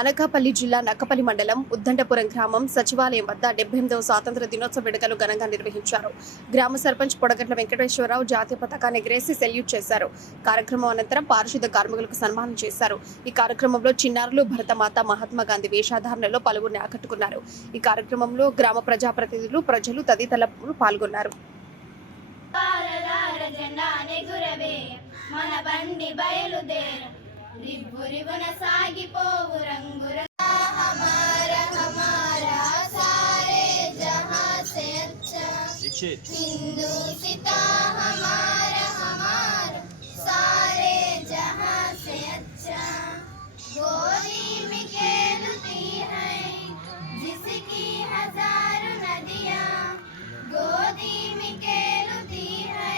అనకాపల్లి జిల్లా నక్కపల్లి మండలం ఉద్దండపురం గ్రామం సచివాలయం వద్ద డెబ్బై ఎనిమిదవ స్వాతంత్ర దినోత్సవ వేడుకలు ఘనంగా నిర్వహించారు. గ్రామ సర్పంచ్ పొడగట్ల వెంకటేశ్వరరావు జాతీయ పతాకాన్ని ఎగరేసి సెల్యూట్ చేశారు. కార్యక్రమం అనంతరం పారిశుద్ధ కార్మికులకు సన్మానం చేశారు. ఈ కార్యక్రమంలో చిన్నారులు భరతమాత మహాత్మా గాంధీ వేషాధారణలో పలువురిని ఆకట్టుకున్నారు. ఈ కార్యక్రమంలో గ్రామ ప్రజాప్రతినిధులు ప్రజలు తదితరులు పాల్గొన్నారు. మన బండి బయలుదేరు. రివ్వు రివున సాగిపో हमारा हमारा, सारे अच्छा। खेलती है, जिसकी हज़ारों नदियाँ। गोदी में खेलती है,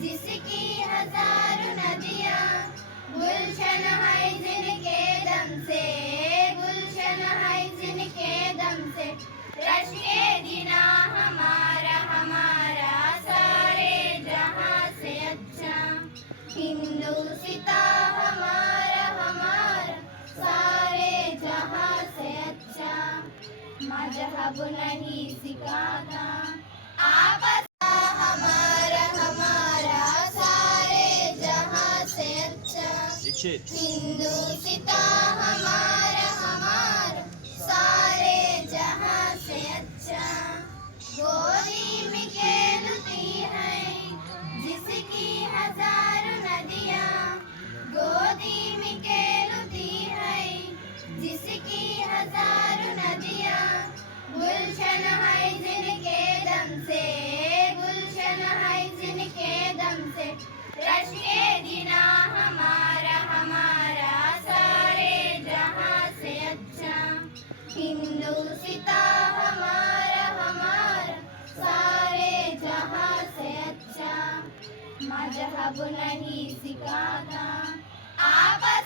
जिसकी हज़ारों नदियाँ। गुलशन दम से, गुलशन दम से। हिंदू सीता हमारा हमारा। सारे जहाँ से अच्छा मज़हब नहीं सिखाता आपस हमारा हमारा। सारे जहाँ से अच्छा हिंदू सिता हमारा। गुलशन है जिनके दम से, गुलशन है जिनके दम से। रश के जीना हमारा हमारा सारे जहाँ से अच्छा। हिंदू सिता हमारा हमारा सारे जहाँ से अच्छा। मज़हब नहीं सिखाता, आपस